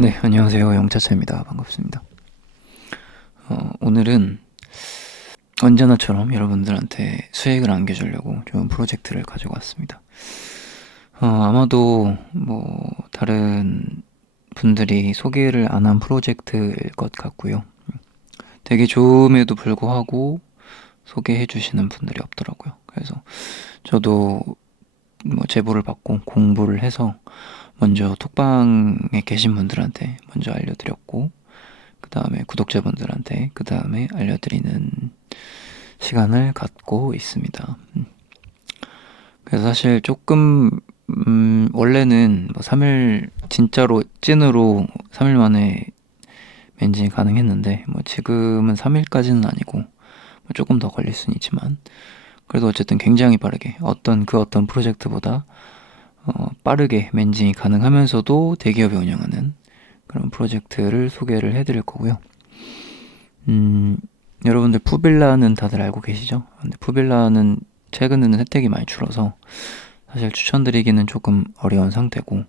네, 안녕하세요. 영차차입니다. 반갑습니다. 오늘은 언제나처럼 여러분들한테 수익을 안겨주려고 좋은 프로젝트를 가지고 왔습니다. 아마도 다른 분들이 소개를 안 한 프로젝트일 것 같고요. 되게 좋음에도 불구하고 소개해 주시는 분들이 없더라고요. 그래서 저도 제보를 받고 공부를 해서 먼저 톡방에 계신 분들한테 먼저 알려드렸고, 그 다음에 구독자분들한테 그 다음에 알려드리는 시간을 갖고 있습니다. 그래서 사실 조금 원래는 3일 진짜로 찐으로 3일 만에 맨징이 가능했는데 지금은 3일까지는 아니고 조금 더 걸릴 수는 있지만 그래도 어쨌든 굉장히 빠르게 어떤 프로젝트보다 빠르게 맨징이 가능하면서도 대기업이 운영하는 그런 프로젝트를 소개를 해드릴 거고요. 여러분들 푸빌라는 다들 알고 계시죠? 근데 푸빌라는 최근에는 혜택이 많이 줄어서 사실 추천드리기는 조금 어려운 상태고,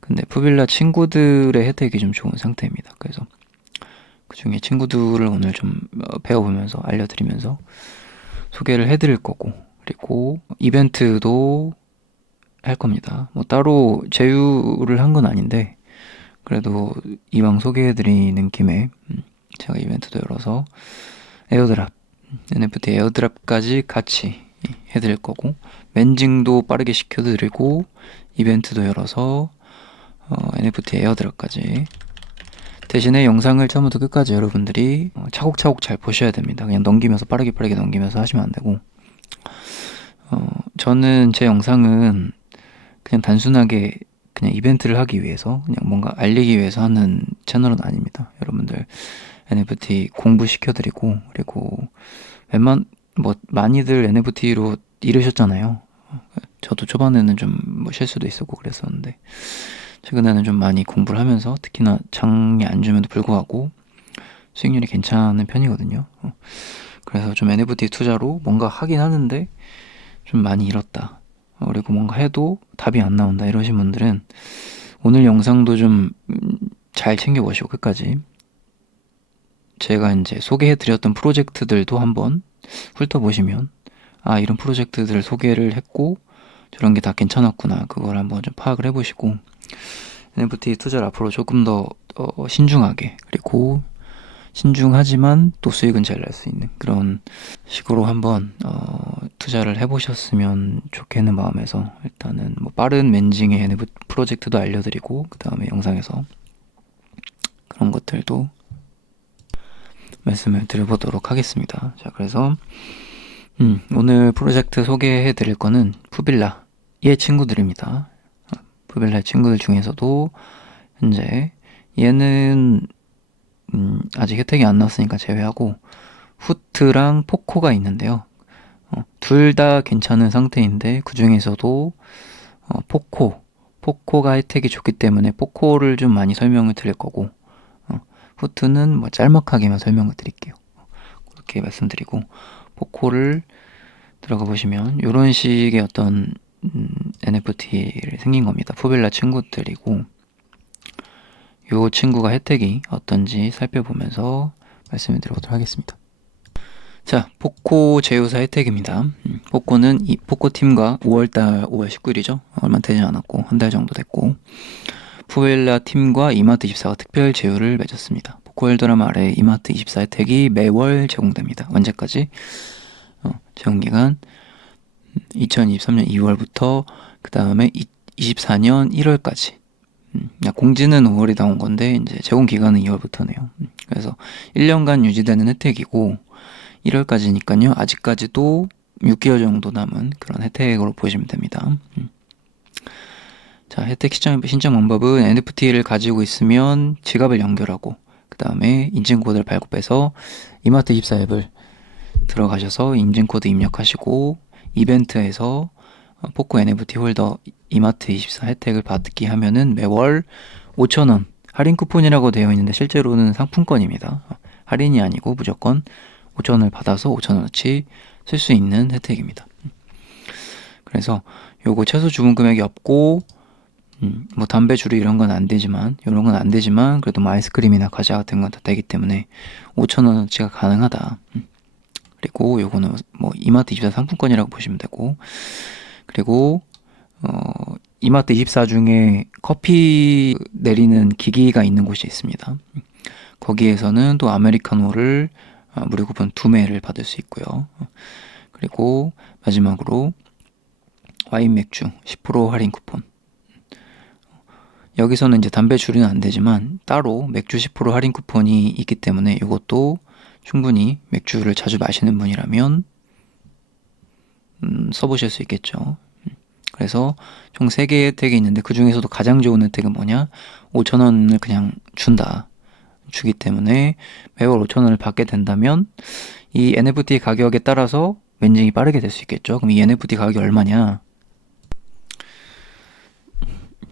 근데 푸빌라 친구들의 혜택이 좀 좋은 상태입니다. 그래서 그 중에 친구들을 오늘 좀 배워보면서 알려드리면서 소개를 해드릴 거고, 그리고 이벤트도 할 겁니다. 따로 제휴를 한 건 아닌데 그래도 이왕 소개해드리는 김에 제가 이벤트도 열어서 에어드랍, NFT 에어드랍까지 같이 해드릴 거고, 멘징도 빠르게 시켜드리고 이벤트도 열어서 NFT 에어드랍까지. 대신에 영상을 처음부터 끝까지 여러분들이 차곡차곡 잘 보셔야 됩니다. 그냥 넘기면서 빠르게 넘기면서 하시면 안 되고, 저는 제 영상은 그냥 단순하게 그냥 이벤트를 하기 위해서 그냥 뭔가 알리기 위해서 하는 채널은 아닙니다. 여러분들 NFT 공부시켜드리고, 그리고 많이들 NFT로 잃으셨잖아요. 저도 초반에는 좀 실수도 있었고 그랬었는데 최근에는 좀 많이 공부를 하면서 특히나 장이 안 주면도 불구하고 수익률이 괜찮은 편이거든요. 그래서 좀 NFT 투자로 뭔가 하긴 하는데 좀 많이 잃었다. 그리고 뭔가 해도 답이 안 나온다 이러신 분들은 오늘 영상도 좀 잘 챙겨보시고 끝까지 제가 이제 소개해드렸던 프로젝트들도 한번 훑어보시면 이런 프로젝트들을 소개를 했고 저런 게 다 괜찮았구나 그걸 한번 좀 파악을 해보시고 NFT 투자를 앞으로 조금 더 신중하게, 그리고 신중하지만 또 수익은 잘 날 수 있는 그런 식으로 한번 투자를 해보셨으면 좋겠는 마음에서 일단은 빠른 멘징의 NFT 프로젝트도 알려드리고 그 다음에 영상에서 그런 것들도 말씀을 드려보도록 하겠습니다. 자, 그래서 오늘 프로젝트 소개해 드릴 거는 푸빌라의 친구들입니다. 푸빌라의 친구들 중에서도 현재 얘는 아직 혜택이 안 나왔으니까 제외하고 후트랑 포코가 있는데요. 둘 다 괜찮은 상태인데 그 중에서도 포코가 혜택이 좋기 때문에 포코를 좀 많이 설명을 드릴 거고, 후트는 짤막하게만 설명을 드릴게요. 그렇게 말씀드리고, 포코를 들어가 보시면 이런 식의 어떤 NFT를 생긴 겁니다. 푸빌라 친구들이고, 이 친구가 혜택이 어떤지 살펴보면서 말씀을 드려보도록 하겠습니다. 자, 포코 제휴사 혜택입니다. 포코는 포코팀과 5월 19일이죠. 얼마 되지 않았고 한 달 정도 됐고, 푸빌라 팀과 이마트24가 특별 제휴를 맺었습니다. 포코엘드라마 아래 이마트24 혜택이 매월 제공됩니다. 언제까지? 제공기간 2023년 2월부터 그 다음에 24년 1월까지. 공지는 5월이 나온 건데 이제 제공 기간은 2월부터네요. 그래서 1년간 유지되는 혜택이고 1월까지니까요. 아직까지도 6개월 정도 남은 그런 혜택으로 보시면 됩니다. 자, 혜택 신청 방법은 NFT를 가지고 있으면 지갑을 연결하고 그 다음에 인증코드를 발급해서 이마트24 앱을 들어가셔서 인증코드 입력하시고 이벤트에서 포코 NFT 홀더 이마트24 혜택을 받기 하면은 매월 5,000원 할인 쿠폰이라고 되어 있는데 실제로는 상품권입니다. 할인이 아니고 무조건 5,000원을 받아서 5,000원어치 쓸 수 있는 혜택입니다. 그래서 요거 최소 주문 금액이 없고 뭐 담배 주류 이런 건 안 되지만, 이런 건 안 되지만, 그래도 뭐 아이스크림이나 과자 같은 건 다 되기 때문에 5,000원어치가 가능하다. 그리고 요거는 뭐 이마트 24 상품권이라고 보시면 되고, 그리고 이마트 24 중에 커피 내리는 기기가 있는 곳이 있습니다. 거기에서는 또 아메리카노를 무료 쿠폰 2매를 받을 수 있고요. 그리고 마지막으로 와인 맥주 10% 할인 쿠폰. 여기서는 이제 담배 주류는 안 되지만 따로 맥주 10% 할인 쿠폰이 있기 때문에 이것도 충분히 맥주를 자주 마시는 분이라면 써보실 수 있겠죠. 그래서 총 3개의 혜택이 있는데 그 중에서도 가장 좋은 혜택은 뭐냐? 5,000원을 그냥 준다. 주기 때문에 매월 5,000원을 받게 된다면 이 NFT 가격에 따라서 멘징이 빠르게 될 수 있겠죠. 그럼 이 NFT 가격이 얼마냐?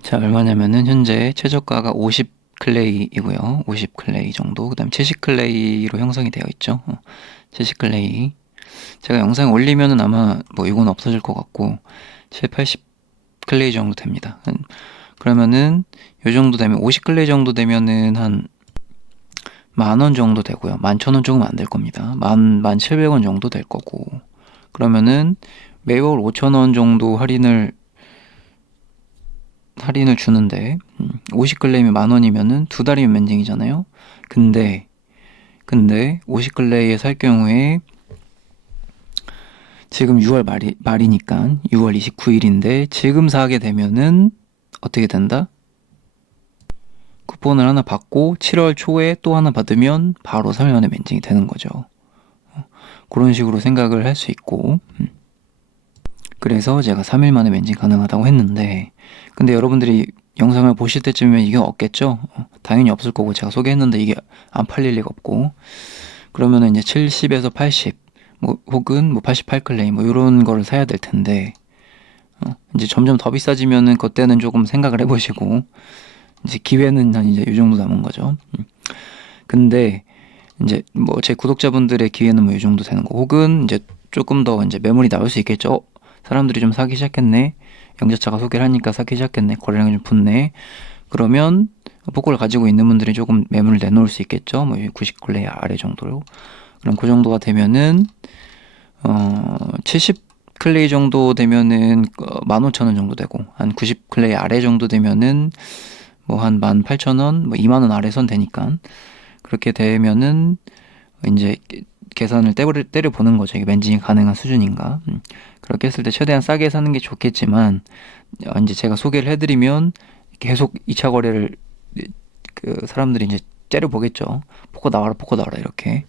자, 얼마냐면은 현재 최저가가 50 클레이이고요. 50 클레이 정도. 그 다음에 70 클레이로 형성이 되어 있죠. 70 클레이. 제가 영상 올리면은 아마 뭐 이건 없어질 것 같고 7, 80 클레이 정도 됩니다. 그러면은 요 정도 되면 50 클레이 정도 되면은 한 10,000원 정도 되고요. 11,000원 조금 안 될 겁니다. 17,000원 정도 될 거고. 그러면은 매월 5,000원 정도 할인을 주는데 50 클레이면 10,000원이면은 2달이면 멘징이잖아요. 근데 50 클레이에 살 경우에 지금 6월 말이니까 6월 29일인데 지금 사게 되면은 어떻게 된다? 쿠폰을 하나 받고 7월 초에 또 하나 받으면 바로 3일 만에 멘징이 되는 거죠. 그런 식으로 생각을 할 수 있고 그래서 제가 3일 만에 멘징 가능하다고 했는데 근데 여러분들이 영상을 보실 때쯤이면 이게 없겠죠? 당연히 없을 거고 제가 소개했는데 이게 안 팔릴 리가 없고 그러면은 이제 70에서 80 뭐 혹은 뭐 88 클레임 뭐 이런 거를 사야 될 텐데 이제 점점 더 비싸지면은 그때는 조금 생각을 해보시고 이제 기회는 한 이제 이 정도 남은 거죠. 근데 이제 뭐 제 구독자분들의 기회는 뭐 이 정도 되는 거 혹은 이제 조금 더 이제 매물이 나올 수 있겠죠. 사람들이 좀 사기 시작했네. 영자차가 소개를 하니까 사기 시작했네. 거래량이 좀 붙네. 그러면 포코를 가지고 있는 분들이 조금 매물을 내놓을 수 있겠죠. 뭐 90 클레이 아래 정도로. 그럼 그 정도가 되면은 70 클레이 정도 되면은 15,000원 정도 되고 한 90 클레이 아래 정도 되면은 뭐 한 18,000원, 뭐 2만 원 아래 선 되니까 그렇게 되면은 이제 계산을 때려 보는 거죠. 이게 멘징이 가능한 수준인가. 그렇게 했을 때 최대한 싸게 사는 게 좋겠지만 이제 제가 소개를 해드리면 계속 2차 거래를 그 사람들이 이제 째려 보겠죠. 포코 나와라 이렇게.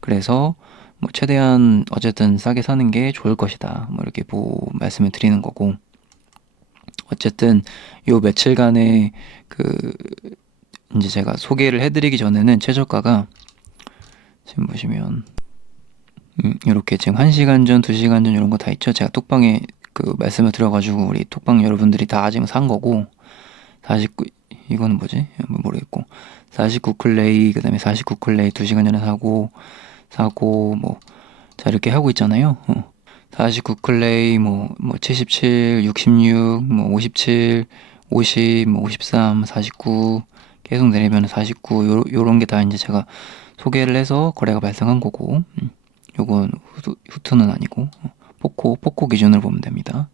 그래서 뭐 최대한 어쨌든 싸게 사는 게 좋을 것이다. 뭐 이렇게 말씀을 드리는 거고. 어쨌든 요 며칠간의 그 이제 제가 소개를 해드리기 전에는 최저가가 지금 보시면 이렇게 지금 1시간 전, 2시간 전 이런 거 다 있죠. 제가 톡방에 그 말씀을 드려가지고 우리 톡방 여러분들이 다 지금 산 거고 49 이거는 뭐지? 모르겠고 49 클레이 그다음에 49 클레이 2시간 전에 사고 뭐 자 이렇게 하고 있잖아요. 49 클레이 뭐 77, 66, 뭐 57, 50, 뭐 53, 49 계속 내리면 49 요런 게 다 이제 제가 소개를 해서 거래가 발생한 거고 요건 후트는 아니고 포코 기준으로 보면 됩니다.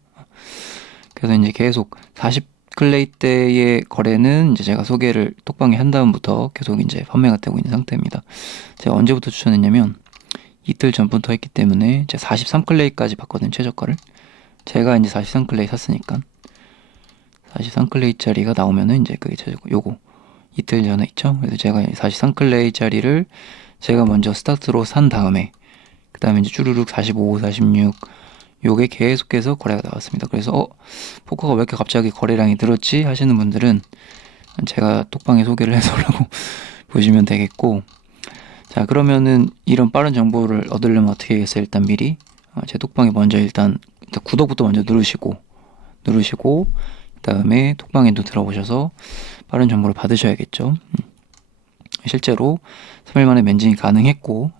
그래서 이제 계속 40 클레이 때의 거래는 이제 제가 소개를 톡방에 한 다음부터 계속 이제 판매가 되고 있는 상태입니다. 제가 언제부터 추천했냐면 이틀 전부터 했기 때문에 제가 43 클레이까지 봤거든요. 최저가를. 제가 이제 43 클레이 샀으니까 43 클레이짜리가 나오면은 이제 그게 최저가 요거 이틀 전에 있죠. 그래서 제가 43 클레이짜리를 제가 먼저 스타트로 산 다음에 그 다음에 이제 쭈루룩 45, 46 요게 계속해서 거래가 나왔습니다. 그래서 포커가 왜 이렇게 갑자기 거래량이 늘었지 하시는 분들은 제가 톡방에 소개를 해서라고 보시면 되겠고 자 그러면은 이런 빠른 정보를 얻으려면 어떻게 해야겠어요? 일단 미리 제 톡방에 먼저 일단 구독부터 먼저 누르시고 그 다음에 톡방에도 들어오셔서 빠른 정보를 받으셔야겠죠. 실제로 3일 만에 멘징이 가능하고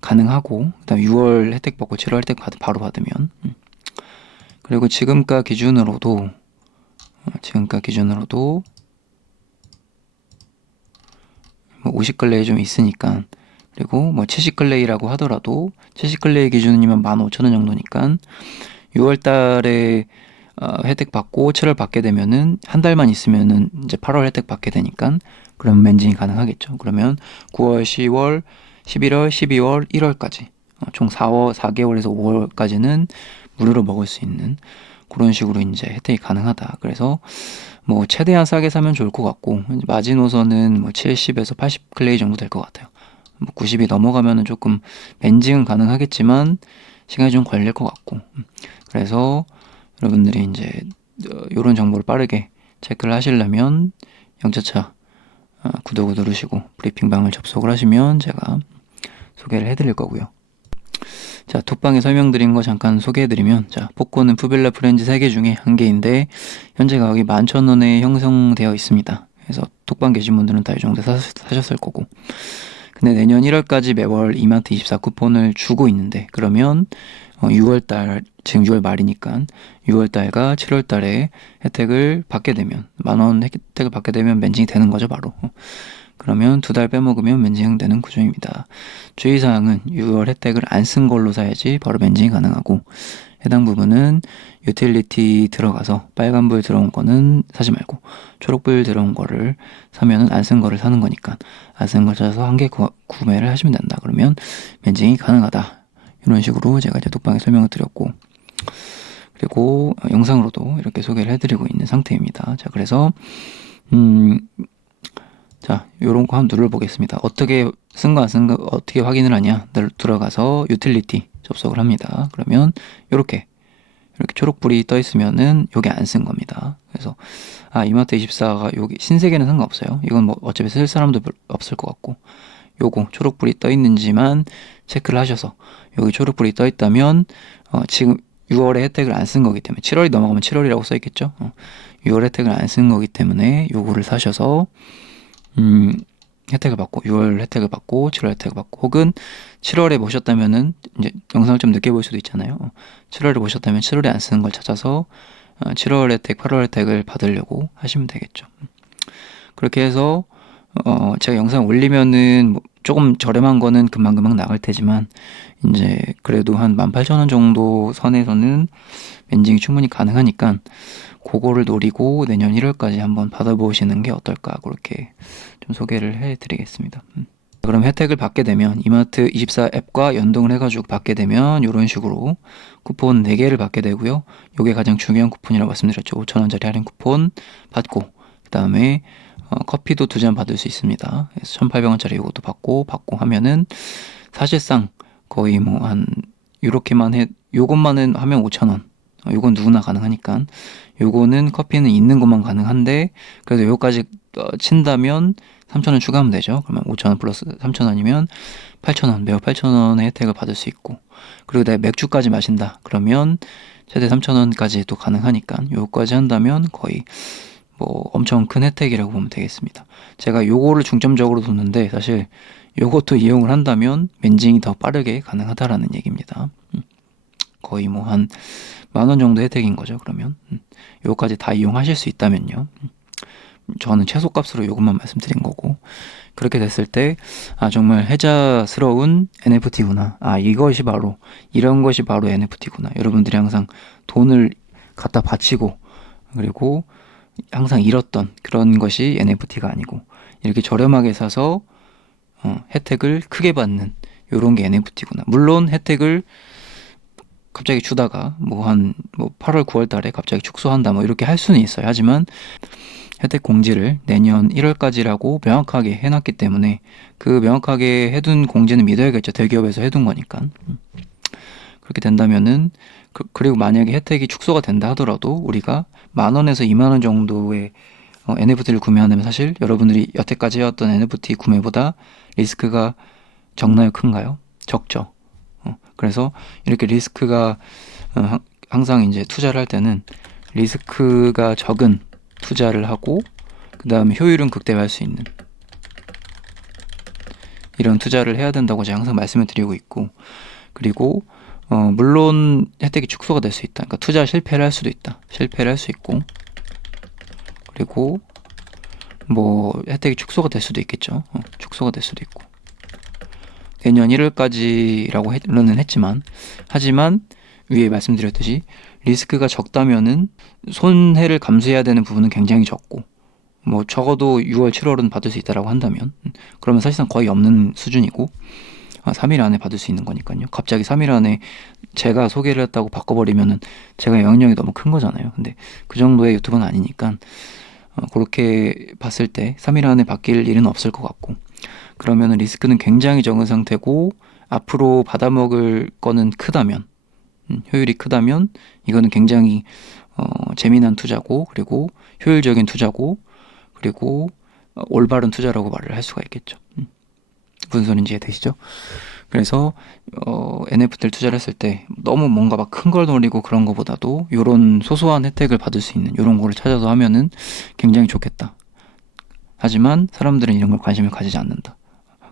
그다음 6월 혜택 받고 7월 혜택 바로 받으면 그리고 지금가 기준으로도 지금가 기준으로도 뭐 50글레이 좀 있으니까, 그리고 뭐 70글레이라고 하더라도 70글레이 기준이면 15,000원 정도니까 6월 달에 혜택 받고 7월 받게 되면은 한 달만 있으면은 이제 8월 혜택 받게 되니까 그럼 멘징이 가능하겠죠. 그러면 9월, 10월, 11월, 12월, 1월까지 총 4개월에서 5월까지는 무료로 먹을 수 있는 그런 식으로 이제 혜택이 가능하다. 그래서 뭐 최대한 싸게 사면 좋을 것 같고, 마지노선은 뭐 70에서 80 클레이 정도 될 것 같아요. 뭐 90이 넘어가면은 조금 멘징은 가능하겠지만 시간이 좀 걸릴 것 같고, 그래서 여러분들이 이제 이런 정보를 빠르게 체크를 하시려면 영차차 구독을 누르시고 브리핑방을 접속을 하시면 제가 소개를 해드릴 거고요. 자, 톡방에 설명드린 거 잠깐 소개해드리면, 자, 포코는 푸빌라 프렌즈 3개 중에 한 개인데 현재 가격이 11,000원에 형성되어 있습니다. 그래서 톡방 계신 분들은 다 이 정도 사셨을 거고, 근데 내년 1월까지 매월 이마트 24 쿠폰을 주고 있는데, 그러면 6월달, 지금 6월 말이니까 6월달과 7월달에 혜택을 받게 되면, 10,000원 혜택을 받게 되면 멘징이 되는 거죠, 바로. 그러면 2달 빼먹으면 멘징 되는 구조입니다. 주의사항은 6월 혜택을 안 쓴 걸로 사야지 바로 멘징이 가능하고, 해당 부분은 유틸리티 들어가서 빨간불 들어온 거는 사지 말고 초록불 들어온 거를 사면은 안 쓴 거를 사는 거니까 안 쓴 걸 찾아서 한 개 구매를 하시면 된다. 그러면 멘징이 가능하다. 이런 식으로 제가 이제 톡방에 설명을 드렸고, 그리고 영상으로도 이렇게 소개를 해드리고 있는 상태입니다. 자, 그래서 자, 요런 거 한번 눌러보겠습니다. 어떻게 쓴 거 안 쓴 거 어떻게 확인을 하냐? 들어가서 유틸리티 접속을 합니다. 그러면 이렇게 초록불이 떠 있으면은 요게 안 쓴 겁니다. 그래서 이마트 24가 여기 신세계는 상관없어요. 이건 뭐 어차피 쓸 사람도 없을 것 같고, 요거 초록불이 떠 있는지만 체크를 하셔서 여기 초록불이 떠 있다면 지금 6월에 혜택을 안 쓴 거기 때문에, 7월이 넘어가면 7월이라고 써 있겠죠. 6월 혜택을 안 쓴 거기 때문에 요거를 사셔서 혜택을 받고, 6월 혜택을 받고 7월 혜택을 받고, 혹은 7월에 보셨다면은 이제 영상을 좀 늦게 볼 수도 있잖아요. 7월에 보셨다면 7월에 안 쓰는 걸 찾아서 7월 혜택, 8월 혜택을 받으려고 하시면 되겠죠. 그렇게 해서 제가 영상 올리면은 뭐 조금 저렴한 거는 금방금방 나갈 테지만, 이제 그래도 한 18,000원 정도 선에서는 멘징이 충분히 가능하니까 그거를 노리고 내년 1월까지 한번 받아보시는 게 어떨까, 그렇게 좀 소개를 해드리겠습니다. 그럼 혜택을 받게 되면 이마트 24 앱과 연동을 해가지고 받게 되면 이런 식으로 쿠폰 4개를 받게 되고요. 이게 가장 중요한 쿠폰이라고 말씀드렸죠. 5,000원짜리 할인 쿠폰 받고, 그 다음에 커피도 2잔 받을 수 있습니다. 그래서 1,800원짜리 이것도 받고 하면은 사실상 거의 뭐 한 요렇게만 요것만은 하면 5,000원. 요건 누구나 가능하니까, 요거는 커피는 있는 것만 가능한데, 그래도 요거까지 친다면 3,000원 추가하면 되죠. 그러면 5,000원 플러스 3,000원이면 8,000원, 매월 8,000원의 혜택을 받을 수 있고, 그리고 내가 맥주까지 마신다 그러면 최대 3,000원까지 또 가능하니까 요거까지 한다면 거의 뭐 엄청 큰 혜택이라고 보면 되겠습니다. 제가 요거를 중점적으로 뒀는데, 사실 요것도 이용을 한다면 멘징이 더 빠르게 가능하다라는 얘기입니다. 거의 뭐 한 10,000원 정도 혜택인 거죠. 그러면 요거까지 다 이용하실 수 있다면요. 저는 최소값으로 요것만 말씀드린 거고, 그렇게 됐을 때 정말 혜자스러운 NFT구나, 이것이 바로, 이런 것이 바로 NFT구나. 여러분들이 항상 돈을 갖다 바치고 그리고 항상 잃었던 그런 것이 NFT가 아니고, 이렇게 저렴하게 사서 혜택을 크게 받는 요런 게 NFT구나. 물론 혜택을 갑자기 주다가 뭐 8월 9월 달에 갑자기 축소한다 뭐 이렇게 할 수는 있어요. 하지만 혜택 공지를 내년 1월까지라고 명확하게 해놨기 때문에, 그 명확하게 해둔 공지는 믿어야겠죠. 대기업에서 해둔 거니까. 그렇게 된다면은 그리고 만약에 혜택이 축소가 된다 하더라도 우리가 10,000원에서 20,000원 정도의 NFT를 구매한다면, 사실 여러분들이 여태까지 해왔던 NFT 구매보다 리스크가 적나요, 큰가요? 적죠. 그래서 이렇게 리스크가 항상 이제 투자를 할 때는 리스크가 적은 투자를 하고, 그 다음에 효율은 극대화할 수 있는 이런 투자를 해야 된다고 제가 항상 말씀을 드리고 있고, 그리고 물론 혜택이 축소가 될 수 있다. 그러니까 투자 실패를 할 수도 있다. 실패를 할 수 있고, 그리고 뭐 혜택이 축소가 될 수도 있겠죠. 축소가 될 수도 있고. 내년 1월까지라고는 했지만, 하지만 위에 말씀드렸듯이 리스크가 적다면은 손해를 감수해야 되는 부분은 굉장히 적고, 뭐 적어도 6월, 7월은 받을 수 있다라고 한다면, 그러면 사실상 거의 없는 수준이고, 3일 안에 받을 수 있는 거니까요. 갑자기 3일 안에 제가 소개를 했다고 바꿔버리면은 제가 영향력이 너무 큰 거잖아요. 근데 그 정도의 유튜브는 아니니까, 그렇게 봤을 때 3일 안에 바뀔 일은 없을 것 같고, 그러면 리스크는 굉장히 적은 상태고 앞으로 받아먹을 거는 크다면, 효율이 크다면 이거는 굉장히 재미난 투자고, 그리고 효율적인 투자고, 그리고 올바른 투자라고 말을 할 수가 있겠죠. 무슨 소린지 이해되시죠? 그래서 NFT를 투자를 했을 때 너무 뭔가 막 큰 걸 노리고 그런 거보다도 이런 소소한 혜택을 받을 수 있는 이런 거를 찾아서 하면은 굉장히 좋겠다. 하지만 사람들은 이런 걸 관심을 가지지 않는다.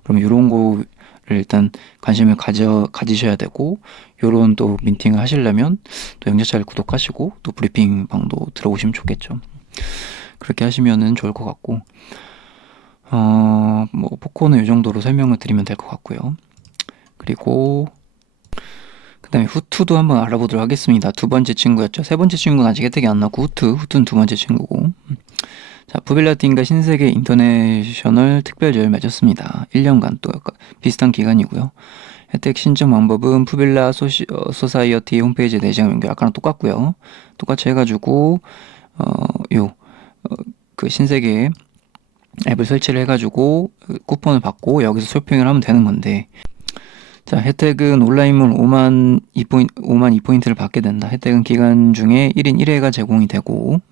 그러면 이런 거를 일단 관심을 가지셔야 되고, 요런 또 미팅을 하시려면 또 영자차를 구독하시고 또 브리핑 방도 들어오시면 좋겠죠. 그렇게 하시면은 좋을 것 같고, 뭐 포코는 이 정도로 설명을 드리면 될 것 같고요. 그리고 그 다음에 후투도 한번 알아보도록 하겠습니다. 두 번째 친구였죠. 세 번째 친구는 아직 혜택이 안 나고 후투는 두 번째 친구고. 자, 푸빌라틴과 신세계 인터내셔널 특별제를 맺었습니다. 1년간 또 약간 비슷한 기간이고요. 혜택 신청 방법은 푸빌라 소사이어티 홈페이지에 내장 연결 아까랑 똑같고요. 똑같이 해가지고 그 신세계 앱을 설치를 해가지고 쿠폰을 받고 여기서 쇼핑을 하면 되는 건데, 자, 혜택은 온라인물 5만 2포인트를 받게 된다. 혜택은 기간 중에 1인 1회가 제공이 되고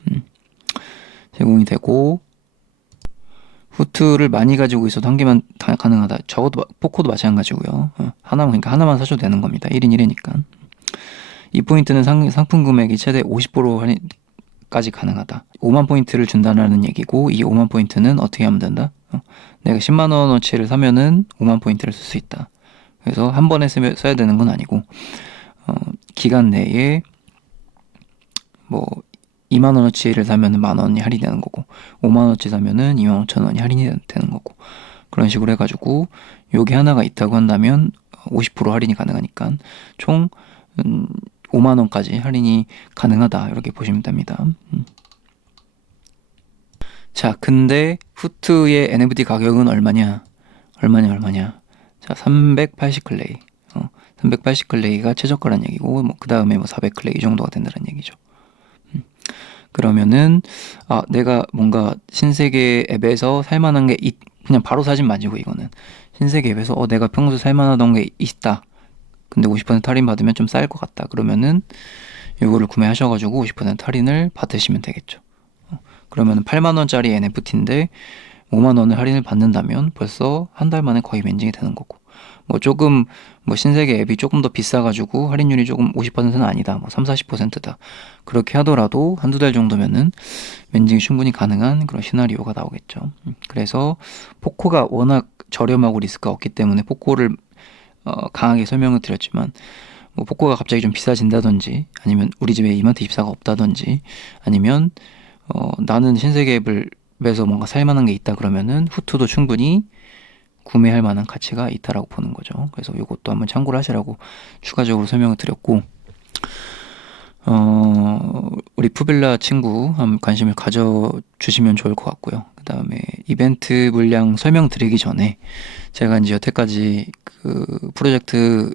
후트를 많이 가지고 있어도 한 개만 다 가능하다. 적어도 포코도 마찬가지고요. 하나만 사셔도 되는 겁니다. 1인 1회니까. 이 포인트는 상품 금액이 최대 50% 할인까지 가능하다. 5만 포인트를 준다는 얘기고, 이 5만 포인트는 어떻게 하면 된다? 내가 10만 원어치를 사면은 5만 포인트를 쓸 수 있다. 그래서 한 번에 써야 되는 건 아니고, 기간 내에 뭐 2만 원어치를 사면은 만 원이 할인되는 거고, 5만 원어치 사면은 2만 5천 원이 할인이 되는 거고, 그런 식으로 해가지고 요게 하나가 있다고 한다면 50% 할인이 가능하니까 총 5만 원까지 할인이 가능하다, 이렇게 보시면 됩니다. 자, 근데 후트의 NFT 가격은 얼마냐? 자, 380 클레이. 380 클레이가 최저가란 얘기고, 뭐 그 다음에 뭐 400 클레이 정도가 된다는 얘기죠. 그러면은 내가 뭔가 신세계 앱에서 살만한 게 그냥 바로 사진 맞이고, 이거는 신세계 앱에서 내가 평소 살만하던 게 있다. 근데 50% 할인 받으면 좀 쌀 것 같다. 그러면은 이거를 구매하셔가지고 50% 할인을 받으시면 되겠죠. 그러면 8만 원짜리 NFT인데 5만 원을 할인을 받는다면 벌써 한 달 만에 거의 멘징이 되는 거고, 뭐 신세계 앱이 조금 더 비싸가지고 할인율이 조금 50%는 아니다, 뭐 3, 40%다. 그렇게 하더라도 한두 달 정도면은 멘징이 충분히 가능한 그런 시나리오가 나오겠죠. 그래서 포코가 워낙 저렴하고 리스크가 없기 때문에 포코를 강하게 설명을 드렸지만, 뭐 포코가 갑자기 좀 비싸진다든지, 아니면 우리 집에 이마트 입사가 없다든지, 아니면 나는 신세계 앱에서 뭔가 살만한 게 있다 그러면은 후투도 충분히 구매할 만한 가치가 있다라고 보는 거죠. 그래서 이것도 한번 참고를 하시라고 추가적으로 설명을 드렸고, 우리 푸빌라 친구 한번 관심을 가져주시면 좋을 것 같고요. 그 다음에 이벤트 물량 설명드리기 전에 제가 이제 여태까지 그 프로젝트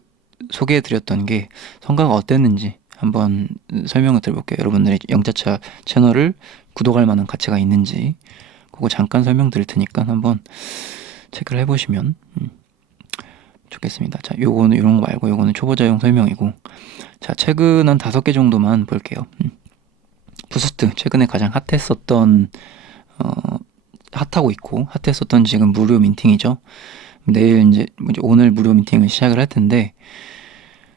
소개해드렸던 게 성과가 어땠는지 한번 설명을 드려볼게요. 여러분들의 영자차 채널을 구독할 만한 가치가 있는지 그거 잠깐 설명드릴 테니까 한번 체크를 해보시면 좋겠습니다. 자, 요거는 이런 거 말고 요거는 초보자용 설명이고, 자, 최근 한 5개 정도만 볼게요. 부스트, 최근에 가장 핫했었던 핫하고 있고 핫했었던 지금 무료 민팅이죠. 내일 이제 오늘 무료 민팅을 시작을 할 텐데,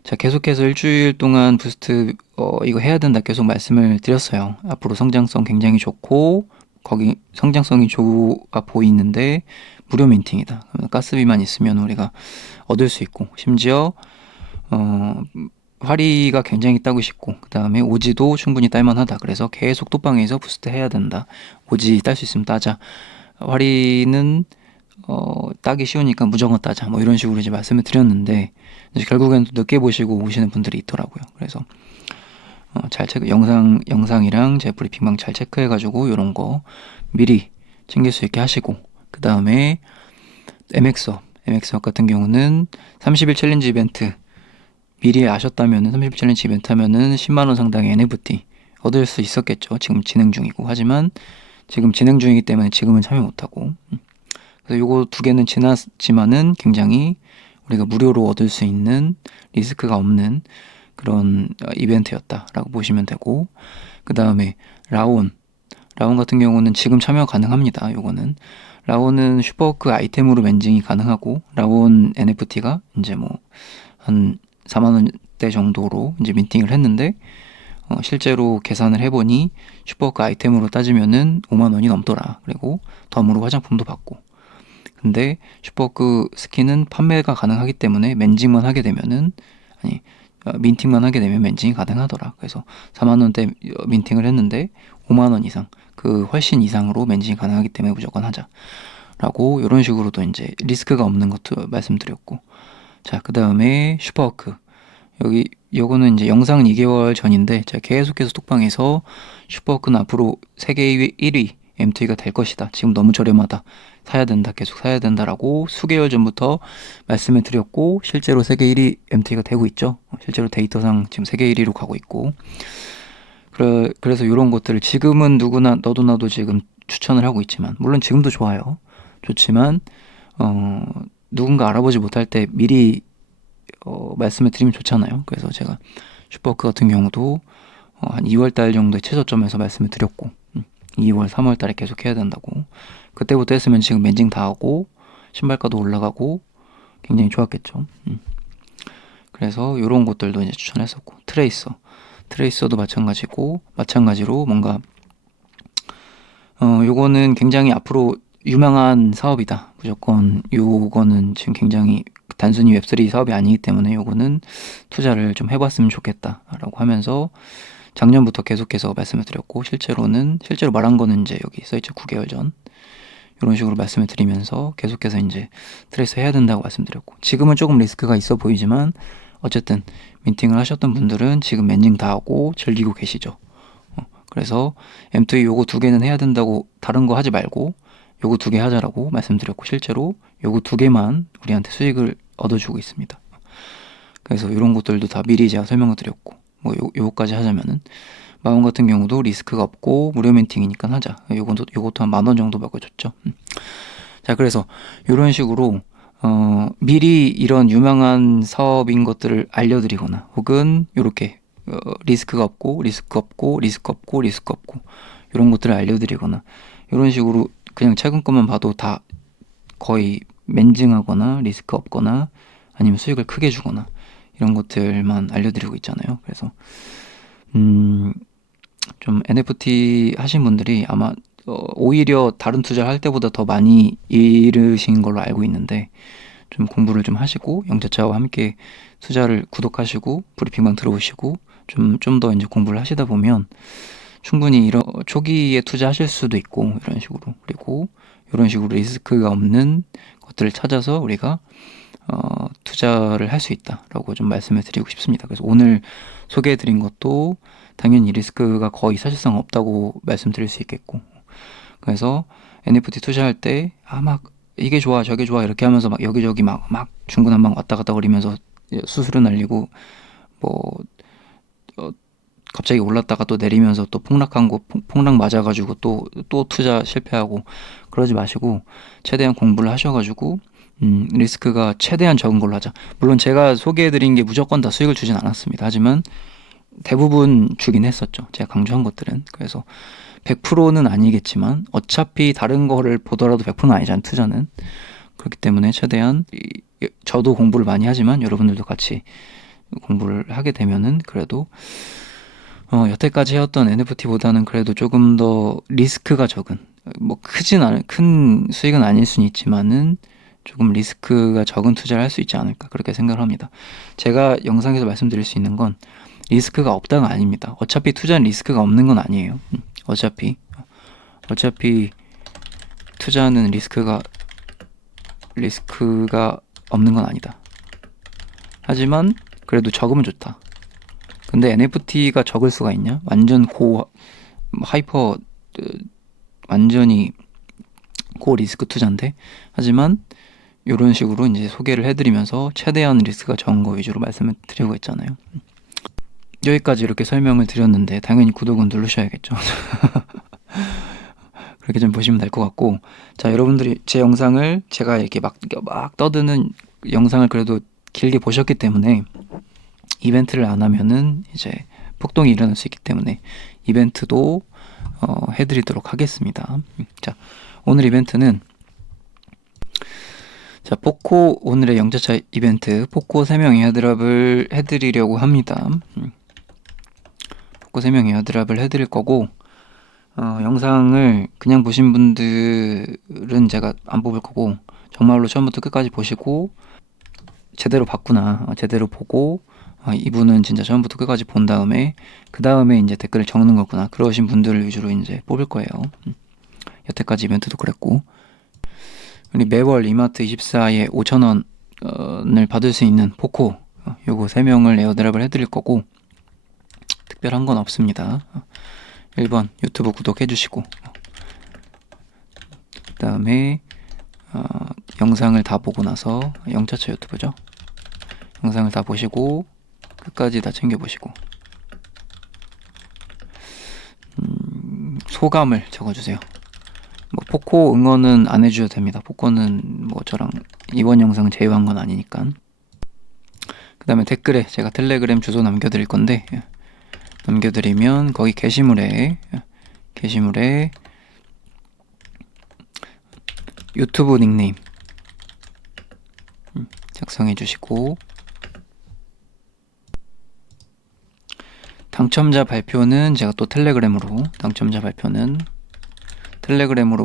자, 계속해서 일주일 동안 부스트 이거 해야 된다 계속 말씀을 드렸어요. 앞으로 성장성 굉장히 좋고 거기 성장성이 좋아 보이는데 무료 민팅이다. 가스비만 있으면 우리가 얻을 수 있고, 심지어 화리가 굉장히 따고 싶고, 그 다음에 오지도 충분히 딸만하다. 그래서 계속 톡방에서 부스트 해야 된다. 오지 딸 수 있으면 따자. 화리는 따기 쉬우니까 무조건 따자. 뭐 이런 식으로 이제 말씀을 드렸는데, 이제 결국엔 또 늦게 보시고 오시는 분들이 있더라고요. 그래서 잘 체크, 영상이랑 제 브리핑방 잘 체크해가지고 이런 거 미리 챙길 수 있게 하시고, 그 다음에 MX업 같은 경우는 30일 챌린지 이벤트 미리 아셨다면은 30일 챌린지 이벤트 하면은 10만원 상당의 NFT 얻을 수 있었겠죠. 지금 진행 중이고. 하지만 지금 진행 중이기 때문에 지금은 참여 못하고. 그래서 요거 두 개는 지났지만은 굉장히 우리가 무료로 얻을 수 있는 리스크가 없는 그런 이벤트였다라고 보시면 되고, 그 다음에 라온 같은 경우는 지금 참여 가능합니다. 요거는 라온은 슈퍼워크 아이템으로 멘징이 가능하고, 라온 NFT가 이제 뭐 한 4만원대 정도로 이제 민팅을 했는데, 실제로 계산을 해보니 슈퍼워크 아이템으로 따지면은 5만원이 넘더라. 그리고 덤으로 화장품도 받고. 근데 슈퍼워크 스킨은 판매가 가능하기 때문에 멘징만 하게 되면은, 아니 민팅만 하게 되면 멘징이 가능하더라. 그래서 4만원대 민팅을 했는데 5만원 이상, 그 훨씬 이상으로 멘징이 가능하기 때문에 무조건 하자 라고, 이런 식으로도 이제 리스크가 없는 것도 말씀드렸고. 자, 그 다음에 슈퍼워크, 요거는 이제 영상은 2개월 전인데 제가 계속해서 톡방에서 슈퍼워크는 앞으로 세계 1위 MT가 될 것이다, 지금 너무 저렴하다, 사야 된다, 계속 사야 된다라고 수개월 전부터 말씀을 드렸고, 실제로 세계 1위 MT가 되고 있죠. 실제로 데이터상 지금 세계 1위로 가고 있고. 그래서 이런 것들을 지금은 누구나 너도 나도 지금 추천을 하고 있지만, 물론 지금도 좋지만 누군가 알아보지 못할 때 미리 말씀을 드리면 좋잖아요. 그래서 제가 슈퍼워크 같은 경우도 한 2월달 정도의 최저점에서 말씀을 드렸고, 2월, 3월달에 계속 해야 된다고. 그때부터 했으면 지금 멘징 다 하고 신발가도 올라가고 굉장히 좋았겠죠. 그래서 이런 것들도 이제 추천했었고, 트레이서도 마찬가지로 뭔가 요거는 굉장히 앞으로 유명한 사업이다. 무조건 요거는 지금 굉장히 단순히 웹3 사업이 아니기 때문에 요거는 투자를 좀 해봤으면 좋겠다라고 하면서 작년부터 계속해서 말씀을 드렸고, 실제로 말한 거는 이제 여기 써있죠. 9개월 전. 이런 식으로 말씀을 드리면서 계속해서 이제 트레이서 해야 된다고 말씀드렸고, 지금은 조금 리스크가 있어 보이지만 어쨌든 민팅을 하셨던 분들은 지금 멘징 다 하고 즐기고 계시죠. 그래서 M2 요거 두 개는 해야 된다고 다른 거 하지 말고 요거 두 개 하자라고 말씀드렸고, 실제로 요거 두 개만 우리한테 수익을 얻어주고 있습니다. 그래서 이런 것들도 다 미리 제가 설명을 드렸고, 뭐 요거까지 하자면은 마운 같은 경우도 리스크가 없고 무료 민팅이니까 하자. 요것도 한 10,000원 정도 바꿔줬죠. 자, 그래서 이런 식으로 미리 이런 유명한 사업인 것들을 알려드리거나, 혹은 이렇게 리스크 없고 이런 것들을 알려드리거나, 이런 식으로 그냥 최근 것만 봐도 다 거의 멘징하거나 리스크 없거나 아니면 수익을 크게 주거나 이런 것들만 알려드리고 있잖아요. 그래서 좀 NFT 하신 분들이 아마 오히려 다른 투자를 할 때보다 더 많이 잃으신 걸로 알고 있는데, 좀 공부를 좀 하시고 영재차와 함께 투자를 구독하시고 브리핑방 들어오시고 좀 더 이제 공부를 하시다 보면 충분히 이런 초기에 투자하실 수도 있고, 이런 식으로, 그리고 이런 식으로 리스크가 없는 것들을 찾아서 우리가 투자를 할 수 있다라고 좀 말씀을 드리고 싶습니다. 그래서 오늘 소개해 드린 것도 당연히 리스크가 거의 사실상 없다고 말씀드릴 수 있겠고, 그래서 NFT 투자할 때 막 이게 좋아 저게 좋아 이렇게 하면서 막 여기저기 막 중구난방 왔다 갔다 거리면서 수수료 날리고, 뭐 갑자기 올랐다가 또 내리면서 또 폭락 맞아가지고 또 투자 실패하고 그러지 마시고, 최대한 공부를 하셔가지고 리스크가 최대한 적은 걸로 하자. 물론 제가 소개해드린 게 무조건 다 수익을 주진 않았습니다. 하지만 대부분 주긴 했었죠, 제가 강조한 것들은. 그래서 100%는 아니겠지만 어차피 다른 거를 보더라도 100%는 아니잖아요, 투자는. 그렇기 때문에 최대한 저도 공부를 많이 하지만 여러분들도 같이 공부를 하게 되면은 그래도 여태까지 해왔던 NFT보다는 그래도 조금 더 리스크가 적은, 뭐 큰 수익은 아닐 수는 있지만은 조금 리스크가 적은 투자를 할 수 있지 않을까 그렇게 생각을 합니다. 제가 영상에서 말씀드릴 수 있는 건 리스크가 없다가 아닙니다. 어차피 투자는 리스크가 없는 건 아니에요. 어차피 투자는 리스크가 없는 건 아니다. 하지만 그래도 적으면 좋다. 근데 NFT가 적을 수가 있냐? 완전 완전히 고리스크 투자인데, 하지만 이런 식으로 이제 소개를 해드리면서 최대한 리스크가 적은 거 위주로 말씀을 드리고 있잖아요. 여기까지 이렇게 설명을 드렸는데 당연히 구독은 누르셔야겠죠. 그렇게 좀 보시면 될 것 같고, 자, 여러분들이 제 영상을 제가 이렇게 막 떠드는 영상을 그래도 길게 보셨기 때문에 이벤트를 안 하면은 이제 폭동이 일어날 수 있기 때문에 이벤트도 해드리도록 하겠습니다. 자, 오늘 이벤트는 자, 포코 오늘의 영차차 이벤트 포코 3명 에어드랍을 해드리려고 합니다. 포코 3명 에어드랍을 해드릴 거고, 영상을 그냥 보신 분들은 제가 안 뽑을 거고, 정말로 처음부터 끝까지 보시고 제대로 봤구나, 제대로 보고 이분은 진짜 처음부터 끝까지 본 다음에 그 다음에 이제 댓글을 적는 거구나, 그러신 분들을 위주로 이제 뽑을 거예요. 여태까지 이벤트도 그랬고, 우리 매월 이마트 24에 5,000원을 받을 수 있는 포코 요거 3명을 에어드랍을 해드릴 거고, 특별한 건 없습니다. 1번 유튜브 구독해주시고, 그 다음에 영상을 다 보고 나서, 영차차 유튜브죠, 영상을 다 보시고 끝까지 다 챙겨보시고 소감을 적어주세요. 뭐 포코 응원은 안 해주셔도 됩니다. 포코는 뭐 저랑 이번 영상은 제휴한 건 아니니까. 그 다음에 댓글에 제가 텔레그램 주소 남겨드릴 건데, 남겨드리면 거기 게시물에 유튜브 닉네임 작성해 주시고, 당첨자 발표는 제가 또 텔레그램으로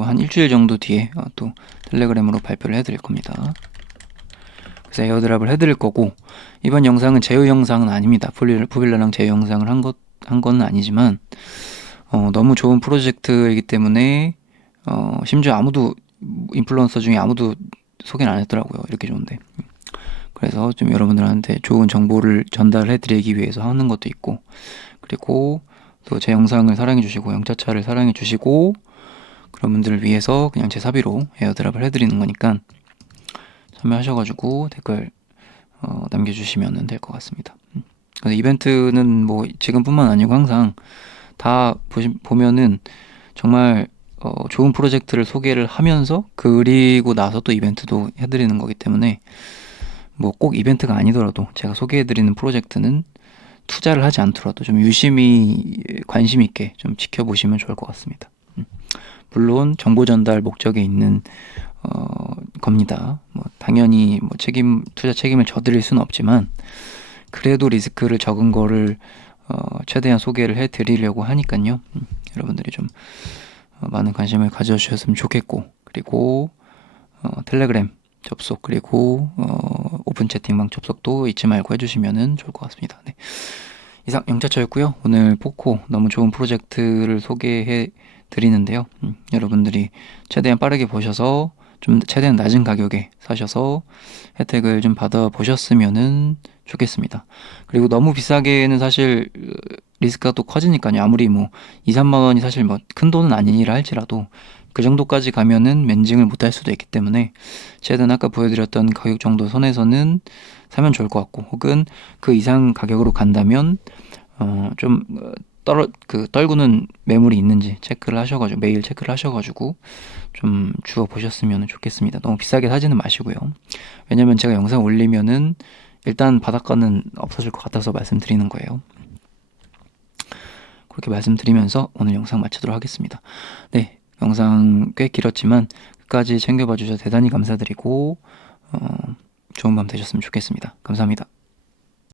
한 일주일 정도 뒤에 또 텔레그램으로 발표를 해드릴 겁니다. 그래서 에어드랍을 해드릴 거고, 이번 영상은 제휴 영상은 아닙니다. 부빌라랑 제휴 영상을 한 건 아니지만 너무 좋은 프로젝트이기 때문에 심지어 인플루언서 중에 아무도 소개를 안 했더라고요. 이렇게 좋은데. 그래서 좀 여러분들한테 좋은 정보를 전달해 드리기 위해서 하는 것도 있고, 그리고 또 제 영상을 사랑해 주시고 영차차를 사랑해 주시고 그런 분들을 위해서 그냥 제 사비로 에어드랍을 해드리는 거니까 참여하셔가지고 댓글 남겨주시면 될 것 같습니다. 그래서 이벤트는 뭐 지금뿐만 아니고 항상 다 보면은 정말 좋은 프로젝트를 소개를 하면서 그리고 나서 또 이벤트도 해드리는 거기 때문에, 뭐 꼭 이벤트가 아니더라도 제가 소개해드리는 프로젝트는 투자를 하지 않더라도 좀 유심히 관심 있게 좀 지켜보시면 좋을 것 같습니다. 물론 정보 전달 목적에 있는 겁니다. 뭐 당연히 뭐 투자 책임을 져드릴 수는 없지만 그래도 리스크를 적은 거를 최대한 소개를 해드리려고 하니까요. 여러분들이 좀 많은 관심을 가져주셨으면 좋겠고, 그리고 텔레그램 접속, 그리고 오픈 채팅방 접속도 잊지 말고 해주시면 좋을 것 같습니다. 네. 이상 영차차였고요. 오늘 포코 너무 좋은 프로젝트를 소개해 드리는데요. 여러분들이 최대한 빠르게 보셔서 좀 최대한 낮은 가격에 사셔서 혜택을 좀 받아 보셨으면 좋겠습니다. 그리고 너무 비싸게는 사실 리스크가 또 커지니까요. 아무리 뭐 2, 3만 원이 사실 뭐 큰 돈은 아니라 할지라도 그 정도까지 가면은 면증을 못 할 수도 있기 때문에 최대한 아까 보여드렸던 가격 정도 선에서는 사면 좋을 것 같고, 혹은 그 이상 가격으로 간다면 좀 떨구는 매물이 있는지 체크를 하셔가지고, 매일 체크를 하셔가지고 좀 주워 보셨으면 좋겠습니다. 너무 비싸게 사지는 마시고요. 왜냐면 제가 영상 올리면은 일단 바닷가는 없어질 것 같아서 말씀드리는 거예요. 그렇게 말씀드리면서 오늘 영상 마치도록 하겠습니다. 네, 영상 꽤 길었지만 끝까지 챙겨봐 주셔서 대단히 감사드리고 좋은 밤 되셨으면 좋겠습니다. 감사합니다.